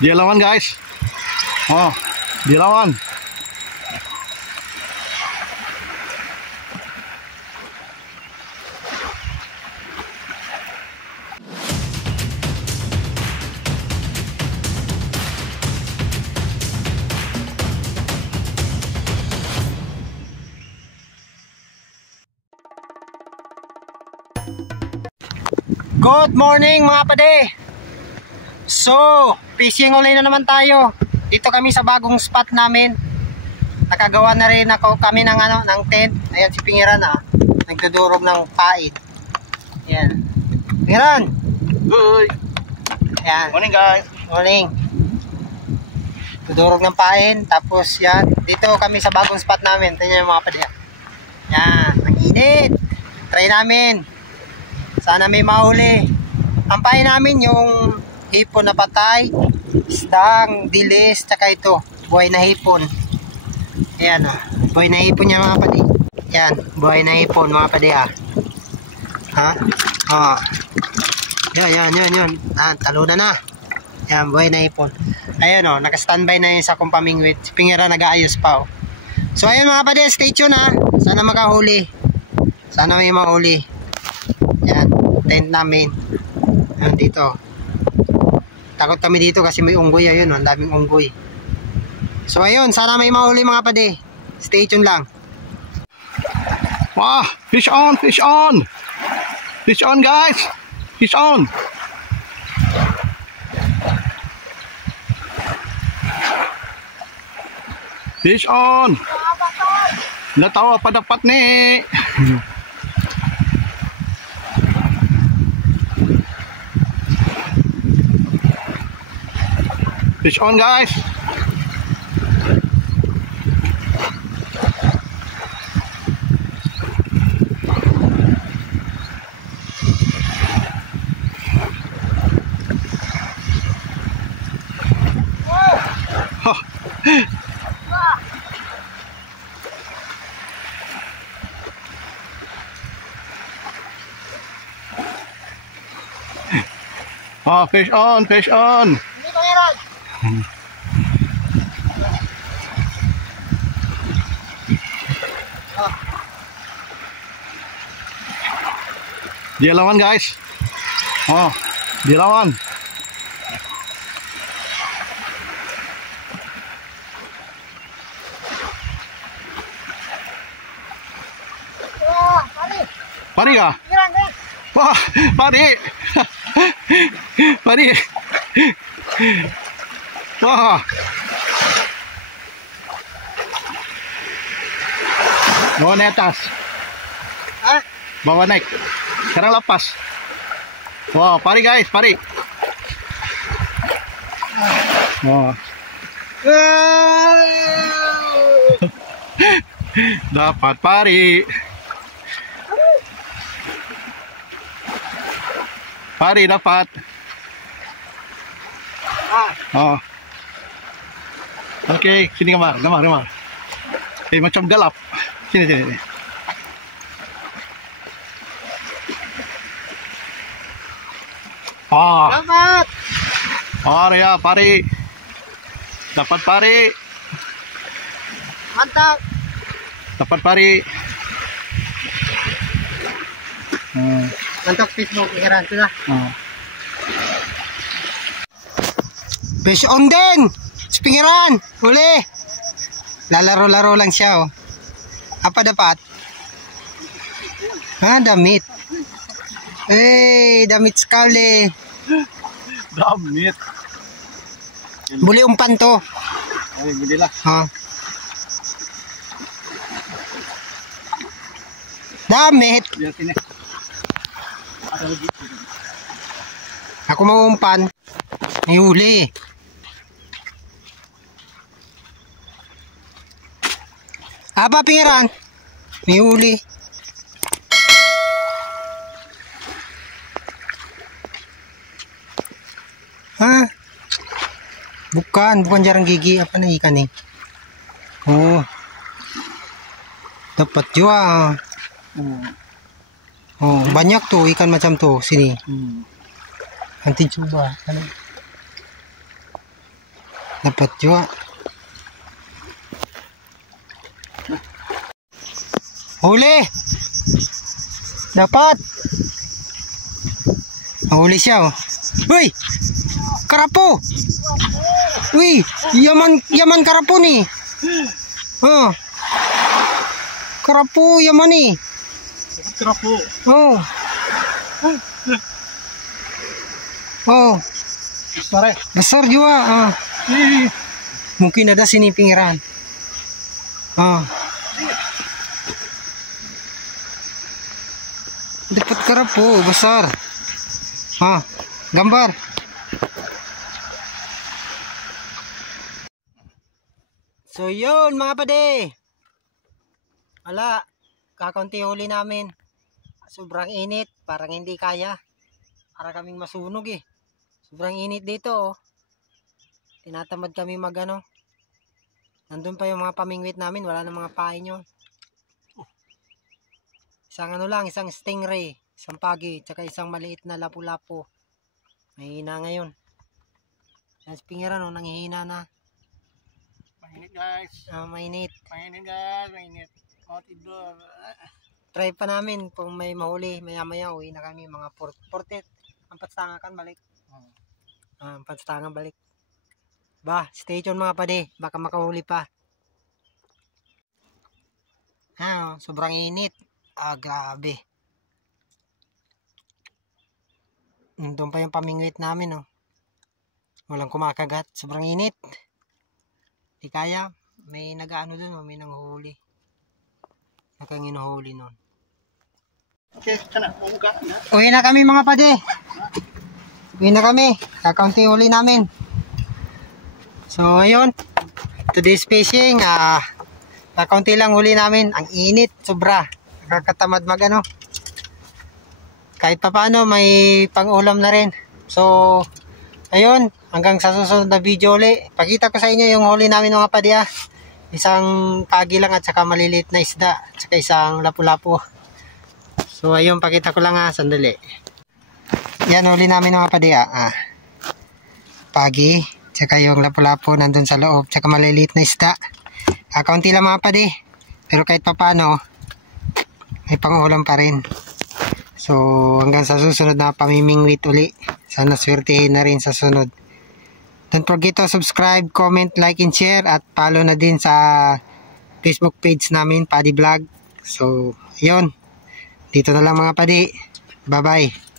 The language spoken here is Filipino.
Dia lawan guys. Oh, dia lawan. Good morning mga pade. So, fishing ulit na naman tayo. Dito kami sa bagong spot namin. Nakagawa na rin kami ng tent. Ayan si Pingiran nagdudurog ng paid. Ayan. Pingiran. Good. Ayan. Morning guys. Morning. Dudurog ng paid. Tapos yan. Dito kami sa bagong spot namin. Tingnan yung mga pade. Yan. Ang init. Try namin. Sana may mahuli. Ang pain namin yung hipon na patay, isdang, dilis, tsaka ito, buhay na hipon. Ayan buhay na hipon yan mga padi. Yan, buhay na hipon mga padi Ha? Yan. Talunan na. Yan, buhay na hipon. Ayan naka-standby na yun sa kong pamingwit. Si Pingira nag-aayos pa So ayun mga padi, stay tuned Sana makahuli. Sana may mahuli. Yan, tent namin. Yan dito. Takot kami dito kasi may unggoy. Ayun, ang daming unggoy. So ayun, sana may mahuli mga pade. Stay tuned lang. Wow, fish on, fish on. Fish on guys. Fish on. Fish on. Natawa pa dapat ni. Fish on guys. Oh, fish on, fish on. Dia lawan guys. Oh, dia lawan. Pari kah? Wah, pari. Pari. Wah. Bawa naik atas. Bawa naik. Sekarang lepas. Wow, pari guys, pari. Wow. Dapat pari. Pari dapat. Oh. Oke, sini kemar. Macam gelap. Sini. Dapat. Ya, pari. Dapat pari. Mantap. Dapat pari. Mantap fish mo, Pingiran. Ito na. Fish on din. Si Pingiran. Huli. Lalaro-laro lang siya Apa dapat? Damit. Damit sekali. Damit. Boleh umpan to. Ay, gede lah. Damit. Biar sini. Ada lagi. Ako mau umpan. May huli. Apa Pingiran? May huli. Bukan jarang gigi. Apa nih ikan nih? Oh, dapat juga. Oh, banyak tuh ikan macam tuh sini. Nanti coba. Dapat juga. Huli! Dapat! Huli siya oh. Uy! Karapo! Uy! Yaman karapo ni. Oh. Karapo yaman ni. Karapo. Oh. Oh. Besar juga. Ah. Mungkin ada sini pinggiran. Ah. Dapat karapo besar. Ah, gambar. So yun mga pade. Wala, kakaunti huli namin. Sobrang init, parang hindi kaya. Para kaming masunog eh. Sobrang init dito oh. Tinatamad kami magano. Nandun pa yung mga pamingwit namin, wala na mga pain yun. Isang ano lang, isang stingray, isang pagi, tsaka isang maliit na lapu-lapu. Mahihina ngayon. Yan si Pingiran oh, nanghihina na. Mainit guys. Mainit. Mainit guys, mainit. Outdoor. Try pa namin kung may mahuli, maya-maya uwi na kami mga 40. Ang patstangan balik. Ang patstangan balik. Ba, stay tuned mga pade, baka makahuli pa. Sobrang init. Grabe. Doon pa yung pamingwit namin oh. Walang kumakagat, sobrang init. Di kaya, may nag-ano dun oh, may nanghuli. Nakanginuhuli nun. Okay, sana buka na. Uwi na kami mga pade. Uwi na kami. Kakaunti huli namin. So ayun. Today's fishing. Kakaunti lang huli namin. Ang init. Sobra. Nakakatamad mag ano. Kahit pa paano may pang-ulam na rin. So ayun. Hanggang sa susunod na video ulit. Pakita ko sa inyo yung huli namin mga pade ah. Isang pagi lang at saka maliliit na isda. At saka isang lapu-lapu. So ayun, pakita ko lang sandali. Yan, huli namin mga pade pagi, tsaka yung lapu-lapu nandun sa loob, tsaka maliliit na isda. Kaunti lang mga pade. Pero kahit pa paano, may pang-ulam pa rin. So hanggang sa susunod na pamimingwit uli. Sana swertihin na rin sa sunod. Don't forget to subscribe, comment, like, and share. At follow na din sa Facebook page namin, Paddy Vlog. So, yun. Dito na lang mga padi. Bye-bye.